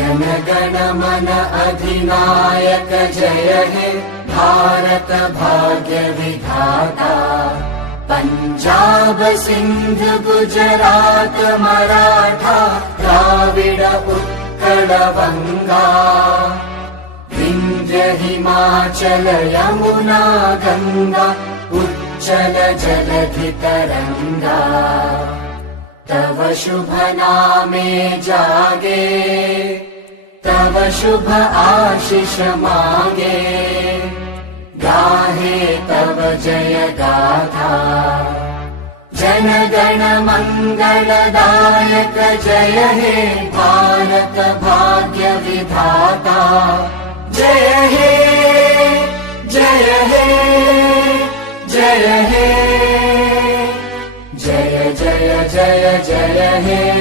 जनगण मन अधिनायक जय हे भारत भाग्य विधाता। पंजाब सिंध गुजरात मराठा द्राविड उत्कल बंगा। विंध्य हिमाचल यमुना गंगा उच्चल जलधि तरंगा। तव शुभ नामे जागे तव शुभ आशीष मागे। गाहे तव जय गाथा जनगण मंगलदायक जय हे भारत भाग्य विधाता। जय हे जय हे जय हे जय जय जय जय हे।